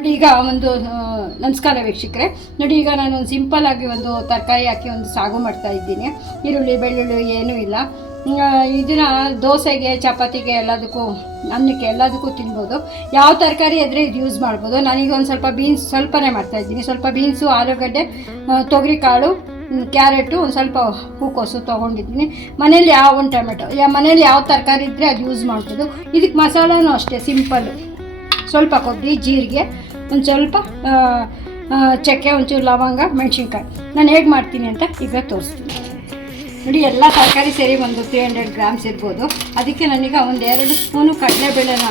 ನೋಡಿ ಈಗ ಒಂದು ನಮಸ್ಕಾರ ವೀಕ್ಷಕರೇ. ನೋಡಿ ಈಗ ನಾನು ಒಂದು ಸಿಂಪಲ್ ಆಗಿ ಒಂದು ತರಕಾರಿ ಹಾಕಿ ಒಂದು ಸಾಗು ಮಾಡ್ತಾ ಇದ್ದೀನಿ. ಈರುಳ್ಳಿ ಬೆಳ್ಳುಳ್ಳಿ ಏನೂ ಇಲ್ಲ. ಇದನ್ನು ದೋಸೆಗೆ ಚಪಾತಿಗೆ ಎಲ್ಲದಕ್ಕೂ ಅನ್ನಕ್ಕೆ ಎಲ್ಲದಕ್ಕೂ ತಿನ್ಬೋದು. ಯಾವ ತರಕಾರಿ ಇದ್ದರೆ ಇದು ಯೂಸ್ ಮಾಡ್ಬೋದು. ನಾನೀಗ ಒಂದು ಸ್ವಲ್ಪ ಬೀನ್ಸ್ ಸ್ವಲ್ಪನೇ ಮಾಡ್ತಾಯಿದ್ದೀನಿ. ಸ್ವಲ್ಪ ಬೀನ್ಸು, ಆಲೂಗಡ್ಡೆ, ತೊಗರಿಕಾಳು, ಕ್ಯಾರೆಟು, ಒಂದು ಸ್ವಲ್ಪ ಹೂಕೋಸು ತೊಗೊಂಡಿದ್ದೀನಿ. ಮನೇಲಿ ಒಂದು ಟೊಮೆಟೊ, ಮನೇಲಿ ಯಾವ ತರಕಾರಿ ಇದ್ದರೆ ಅದು ಯೂಸ್ ಮಾಡ್ಬೋದು. ಇದಕ್ಕೆ ಮಸಾಲನೂ ಅಷ್ಟೇ ಸಿಂಪಲ್ಲು. ಸ್ವಲ್ಪ ಕೊಬ್ಬರಿ, ಜೀರಿಗೆ, ಒಂದು ಸ್ವಲ್ಪ ಚಕ್ಕೆ, ಒಂಚೂರು ಲವಂಗ, ಮೆಣಸಿನ್ಕಾಯಿ. ನಾನು ಹೇಗೆ ಮಾಡ್ತೀನಿ ಅಂತ ಈಗ ತೋರಿಸ್ತೀನಿ. ನೋಡಿ ಎಲ್ಲ ತರಕಾರಿ ಸೇರಿ ಒಂದು 300 ಗ್ರಾಮ್ಸ್ ಇರ್ಬೋದು. ಅದಕ್ಕೆ ನಾನೀಗ ಒಂದು 2 ಸ್ಪೂನು ಕಡಲೆಬೇಳೆನ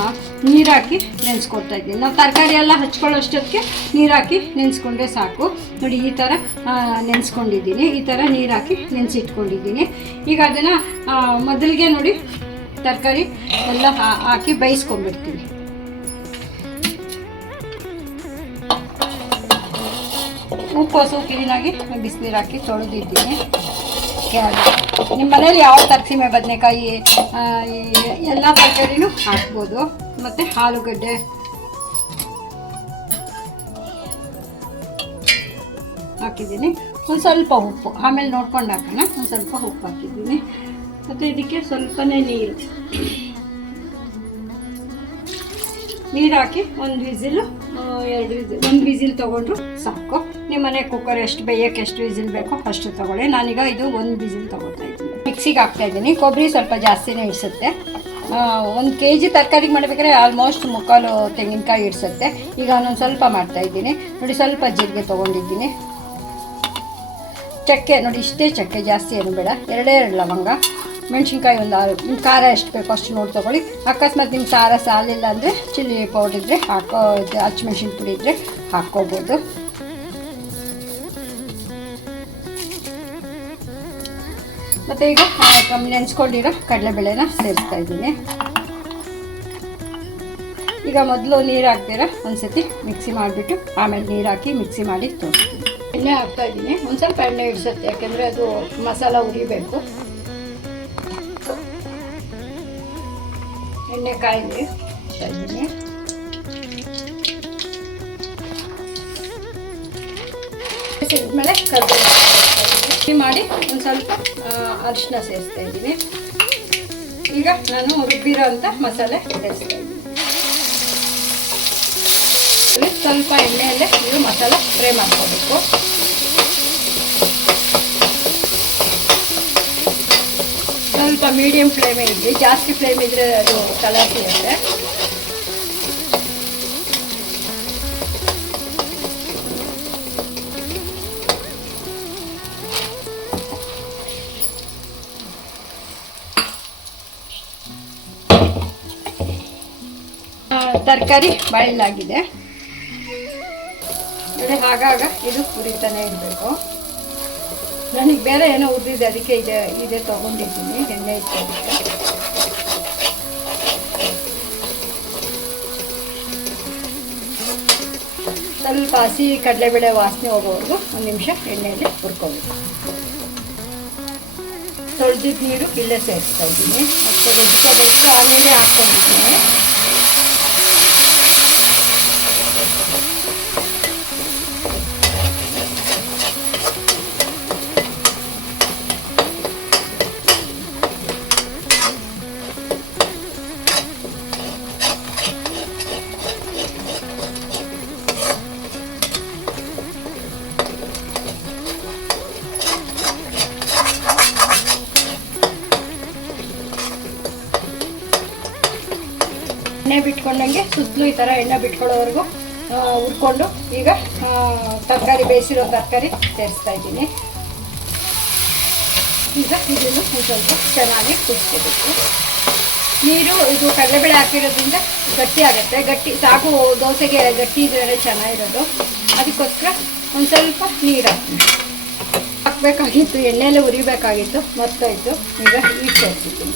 ನೀರಾಕಿ ನೆನೆಸ್ಕೊಳ್ತಾ ಇದ್ದೀನಿ. ನಾವು ತರಕಾರಿ ಎಲ್ಲ ಹಚ್ಕೊಳ್ಳೋಷ್ಟಕ್ಕೆ ನೀರಾಕಿ ನೆನೆಸ್ಕೊಂಡ್ರೆ ಸಾಕು. ನೋಡಿ ಈ ಥರ ನೆನೆಸ್ಕೊಂಡಿದ್ದೀನಿ. ಈ ಥರ ನೀರಾಕಿ ನೆನೆಸಿಟ್ಕೊಂಡಿದ್ದೀನಿ. ಈಗ ಅದನ್ನು ಮೊದಲಿಗೆ ನೋಡಿ ತರಕಾರಿ ಎಲ್ಲ ಹಾಕಿ ಬೇಯಿಸ್ಕೊಂಡ್ಬಿಡ್ತೀನಿ. ಹೂಕೋಸು ಕ್ಲೀನಾಗಿ ಬಿಸಿನೀರು ಹಾಕಿ ತೊಳೆದಿದ್ದೀನಿ. ಕ್ಯಾರೆಟ್, ನಿಮ್ಮ ಮನೇಲಿ ಯಾವ ತರಸಿಮೆ, ಬದನೆಕಾಯಿ, ಎಲ್ಲ ತರಕಾರಿನೂ ಹಾಕ್ಬೋದು. ಮತ್ತು ಆಲೂಗಡ್ಡೆ, ಹಾಕಿದ್ದೀನಿ. ಒಂದು ಸ್ವಲ್ಪ ಉಪ್ಪು ಆಮೇಲೆ ನೋಡ್ಕೊಂಡು ಹಾಕೋಣ. ಒಂದು ಸ್ವಲ್ಪ ಉಪ್ಪು ಹಾಕಿದ್ದೀನಿ. ಮತ್ತು ಇದಕ್ಕೆ ಸ್ವಲ್ಪನೇ ನೀರು ಹಾಕಿ ಒಂದು ವಿಸಿಲು, 2 ವಿಸಿಲ್, 1 ವಿಸಿಲ್ ತೊಗೊಂಡ್ರು ಸಾಕು. ನಿಮ್ಮ ಮನೆ ಕುಕ್ಕರ್ ಎಷ್ಟು ಬೇಯಕ್ಕೆ ಎಷ್ಟು ವಿಸಿಲ್ ಬೇಕೋ ಅಷ್ಟು ತೊಗೊಳ್ಳಿ. ನಾನೀಗ ಇದು 1 ವಿಸಿಲ್ ತೊಗೊಳ್ತಾ ಇದ್ದೀನಿ. ಮಿಕ್ಸಿಗೆ ಹಾಕ್ತಾಯಿದ್ದೀನಿ. ಕೊಬ್ಬರಿ ಸ್ವಲ್ಪ ಜಾಸ್ತಿನೇ ಇಡಿಸುತ್ತೆ. 1 kg ತರಕಾರಿಗೆ ಮಾಡಬೇಕಾದ್ರೆ ಆಲ್ಮೋಸ್ಟ್ 3/4 ತೆಂಗಿನಕಾಯಿ ಇಡಿಸುತ್ತೆ. ಈಗ ನಾನು ಸ್ವಲ್ಪ ಮಾಡ್ತಾಯಿದ್ದೀನಿ. ನೋಡಿ ಸ್ವಲ್ಪ ಜೀರಿಗೆ ತೊಗೊಂಡಿದ್ದೀನಿ. ಚಕ್ಕೆ ನೋಡಿ ಇಷ್ಟೇ ಚಕ್ಕೆ, ಜಾಸ್ತಿ ಏನು ಬೇಡ. 2 ಲವಂಗ, ಮೆಣಸಿನ್ಕಾಯಿ ಒಂದು 6. ನಿಮ್ಮ ಖಾರ ಎಷ್ಟು ಬೇಕೋ ಅಷ್ಟು ನೋಡಿ ತೊಗೊಳ್ಳಿ. ಅಕಸ್ಮಾತ್ ನಿಮ್ಮ ಖಾರ ಸಾಲಿಲ್ಲ ಅಂದರೆ ಚಿಲ್ಲಿ ಪೌಡರ್ ಇದ್ದರೆ ಹಸಿಮೆಣ್ಸಿನ ಪುಡಿ ಇದ್ದರೆ ಹಾಕ್ಕೋಬೋದು. ಮತ್ತು ಈಗ ನೆನೆಸ್ಕೊಂಡಿರೋ ಕಡಲೆಬೇಳೆನ ಸೇರಿಸ್ತಾ ಇದ್ದೀನಿ. ಈಗ ಮೊದಲು ನೀರು ಹಾಕ್ತೀರ ಒಂದ್ಸತಿ ಮಿಕ್ಸಿ ಮಾಡಿಬಿಟ್ಟು ಆಮೇಲೆ ನೀರು ಹಾಕಿ ಮಿಕ್ಸಿ ಮಾಡಿ ತೋರಿಸ್ತೀನಿ. ಎಣ್ಣೆ ಹಾಕ್ತಾಯಿದ್ದೀನಿ. ಒಂದು ಸ್ವಲ್ಪ ಎಣ್ಣೆ ಇಡಿಸುತ್ತೆ, ಯಾಕೆಂದರೆ ಅದು ಮಸಾಲ ಉರಿಬೇಕು. ಎಣ್ಣೆ ಕಾಯಿಲಿ ಇದ್ದೀನಿ. ಮೇಲೆ ಕರಿಬೇವು ಮಾಡಿ ಒಂದು ಸ್ವಲ್ಪ ಅರಿಶಿನ ಸೇರಿಸ್ತಾ ಇದ್ದೀನಿ. ಈಗ ನಾನು ರುಬ್ಬಿರೋ ಅಂಥ ಮಸಾಲೆ ಸೇರಿಸ್ತಾ ಇದ್ದೀನಿ. ಸ್ವಲ್ಪ ಎಣ್ಣೆಯಲ್ಲೇ ಇದು ಮಸಾಲೆ ಫ್ರೈ ಮಾಡ್ಕೋಬೇಕು. ಸ್ವಲ್ಪ ಮೀಡಿಯಮ್ ಫ್ಲೇಮೇ ಇರಲಿ, ಜಾಸ್ತಿ ಫ್ಲೇಮ್ ಇದ್ದರೆ ಅದು ಕಲರ್ ಸಿಗುತ್ತೆ. ತರಕಾರಿ ಬಾಯ್ಲ್ ಆಗಿದೆ. ನೋಡಿ ಆಗಾಗ ಇದು ಹುರಿತಾನೆ ಇರಬೇಕು. ನನಗೆ ಬೇರೆ ಏನೋ ಉದ್ದಿದೆ, ಅದಕ್ಕೆ ಇದೇ ತೊಗೊಂಡಿದ್ದೀನಿ. ಎಣ್ಣೆ ಇಟ್ಟೋದಕ್ಕೆ ಸ್ವಲ್ಪ ಹಸಿ ಕಡಲೆಬೇಳೆ ವಾಸನೆ ಹೋಗೋವರೆಗೂ 1 ನಿಮಿಷ ಎಣ್ಣೆಯಲ್ಲಿ ಹುರ್ಕೋಬೇಕು. ತೊಳೆದಿದ್ದ ನೀರು ಇಲ್ಲೇ ಸೇರಿಸ್ತಾ ಇದ್ದೀನಿ. ಮತ್ತು ರುಬ್ಕೋಬೇಕು, ಆಮೇಲೆ ಹಾಕ್ಕೊಂಡಿದ್ದೀನಿ. ಎಣ್ಣೆ ಬಿಟ್ಕೊಂಡಂಗೆ ಸುತ್ತಲೂ ಈ ಥರ ಎಣ್ಣೆ ಬಿಟ್ಕೊಳ್ಳೋವರೆಗೂ ಹುರ್ಕೊಂಡು ಈಗ ತರಕಾರಿ, ಬೇಯಿಸಿರೋ ತರಕಾರಿ ಸೇರಿಸ್ತಾ ಇದ್ದೀನಿ. ಈಗ ಇದನ್ನು ಒಂದು ಸ್ವಲ್ಪ ಚೆನ್ನಾಗಿ ಕುದಿಸ್ಕೋಬೇಕು. ನೀರು ಇದು ಕಡಲೆಬೇಳೆ ಹಾಕಿರೋದ್ರಿಂದ ಗಟ್ಟಿ ಆಗುತ್ತೆ. ಗಟ್ಟಿ ಸಾಕು, ದೋಸೆಗೆ ಗಟ್ಟಿ ಇದ್ರೆ ಚೆನ್ನಾಗಿರೋದು. ಅದಕ್ಕೋಸ್ಕರ ಒಂದು ಸ್ವಲ್ಪ ನೀರು ಹಾಕಬೇಕಾಗಿತ್ತು, ಎಣ್ಣೆಯಲ್ಲೇ ಉರಿಬೇಕಾಗಿತ್ತು, ಮರ್ತಾಯಿತು. ಈಗ ಈಗ ಸೇರಿಸಿದ್ದೀನಿ.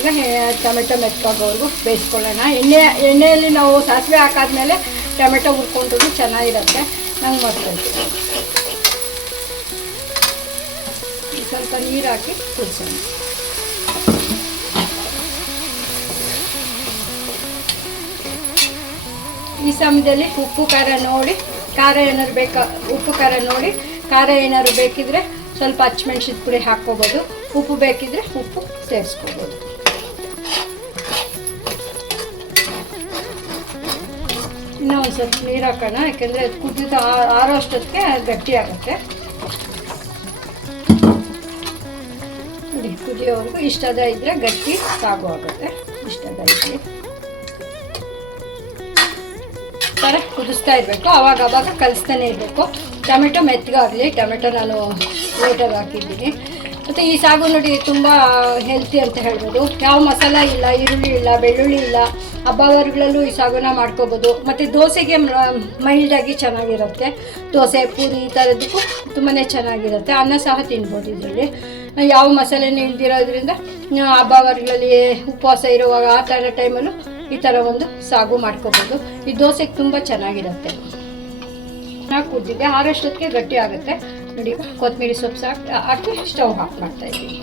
ಈಗ ಟೊಮೆಟೊ ಮೆತ್ಕೋಗೋವರೆಗೂ ಬೇಯಿಸ್ಕೊಳ್ಳೋಣ. ಎಣ್ಣೆಯಲ್ಲಿ ನಾವು ಸಾಸಿವೆ ಹಾಕಾದ್ಮೇಲೆ ಟೊಮೆಟೊ ಹುರ್ಕೊಂಡ್ರು ಚೆನ್ನಾಗಿರುತ್ತೆ. ನಂಗೆ ಮರ್ತಾಯಿತ್ತು. ಸ್ವಲ್ಪ ನೀರು ಹಾಕಿ ಕುದಿಸೋಣ. ಈ ಸಮಯದಲ್ಲಿ ಉಪ್ಪು ಖಾರ ನೋಡಿ, ಖಾರ ಏನಾದ್ರು ಬೇಕಾ ಉಪ್ಪು ಖಾರ ನೋಡಿ, ಖಾರ ಏನಾದ್ರು ಬೇಕಿದ್ರೆ ಸ್ವಲ್ಪ ಹಚ್ಚಿಮೆಣ್ಸಿನ ಪುಡಿ ಹಾಕ್ಕೋಬೋದು, ಉಪ್ಪು ಬೇಕಿದ್ರೆ ಉಪ್ಪು ಸೇರಿಸ್ಕೋಬೋದು. ಇನ್ನೂ ಒಂದು ಸ್ವಲ್ಪ ನೀರು ಹಾಕೋಣ, ಯಾಕೆಂದರೆ ಕುದಿದ ಆರೋ ಅಷ್ಟೊತ್ತಿಗೆ ಗಟ್ಟಿ ಆಗುತ್ತೆ. ನೋಡಿ ಕುದಿಯೋವರೆಗೂ ಇಷ್ಟದ ಇದ್ದರೆ ಗಟ್ಟಿ ಸಾಗು ಆಗುತ್ತೆ. ಇಷ್ಟದ ಇದ್ದರೆ ಥರ ಕುದಿಸ್ತಾ ಇರಬೇಕು, ಆವಾಗ ಕಲಿಸ್ತಾನೆ ಇರಬೇಕು. ಟೊಮೆಟೊ ಮೆತ್ತಗಾಗಲಿ, ಟೊಮೆಟೊ ನಾನು ಲೇಟಾಗಿ ಹಾಕಿದ್ದೀನಿ. ಮತ್ತು ಈ ಸಾಗು ನೋಡಿ ತುಂಬ ಹೆಲ್ತಿ ಅಂತ ಹೇಳ್ಬೋದು. ಯಾವ ಮಸಾಲ ಇಲ್ಲ, ಈರುಳ್ಳಿ ಇಲ್ಲ, ಬೆಳ್ಳುಳ್ಳಿ ಇಲ್ಲ. ಹಬ್ಬವಾರಗಳಲ್ಲೂ ಈ ಸಾಗುನ ಮಾಡ್ಕೋಬೋದು. ಮತ್ತು ದೋಸೆಗೆ ಮೈಲ್ಡಾಗಿ ಚೆನ್ನಾಗಿರುತ್ತೆ. ದೋಸೆ, ಪೂರಿ ಈ ಥರದಕ್ಕೂ ತುಂಬಾ ಚೆನ್ನಾಗಿರುತ್ತೆ. ಅನ್ನ ಸಹ ತಿನ್ಬೋದು ಇದರಲ್ಲಿ. ಯಾವ ಮಸಾಲೆನೂ ಇಲ್ದಿರೋದ್ರಿಂದ ಹಬ್ಬವಾರಗಳಲ್ಲಿ ಉಪವಾಸ ಇರುವಾಗ ಆ ಥರ ಟೈಮಲ್ಲೂ ಈ ಥರ ಒಂದು ಸಾಗು ಮಾಡ್ಕೋಬೋದು. ಈ ದೋಸೆಗೆ ತುಂಬ ಚೆನ್ನಾಗಿರುತ್ತೆ. ಕುದ್ದಿದೆ, ಆರಷ್ಟೊತ್ತಿಗೆ ಗಟ್ಟಿ ಆಗುತ್ತೆ. ನೋಡಿ, ಕೊತ್ತಂಬರಿ ಸೊಪ್ಪು ಹಾಕಿ ಸ್ಟವ್ ಆಫ್ ಮಾಡ್ತಾಯಿದ್ದೀನಿ.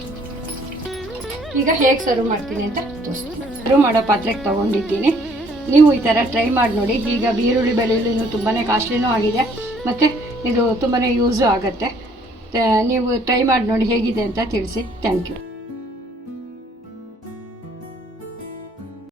ಈಗ ಹೇಗೆ ಸರ್ವ್ ಮಾಡ್ತೀನಿ ಅಂತ ತೋರಿಸ್ತೀನಿ. ಸರ್ವ್ ಮಾಡೋ ಪಾತ್ರೆಗೆ ತೊಗೊಂಡಿದ್ದೀನಿ. ನೀವು ಈ ಥರ ಟ್ರೈ ಮಾಡಿ ನೋಡಿ. ಈಗ ಈರುಳ್ಳಿ ಬೆಳ್ಳುಳ್ಳಿನೂ ತುಂಬಾ ಕಾಸ್ಟ್ಲಿನೂ ಆಗಿದೆ, ಮತ್ತು ಇದು ತುಂಬಾ ಯೂಸು ಆಗುತ್ತೆ. ನೀವು ಟ್ರೈ ಮಾಡಿ ನೋಡಿ ಹೇಗಿದೆ ಅಂತ ತಿಳಿಸಿ. Thank you.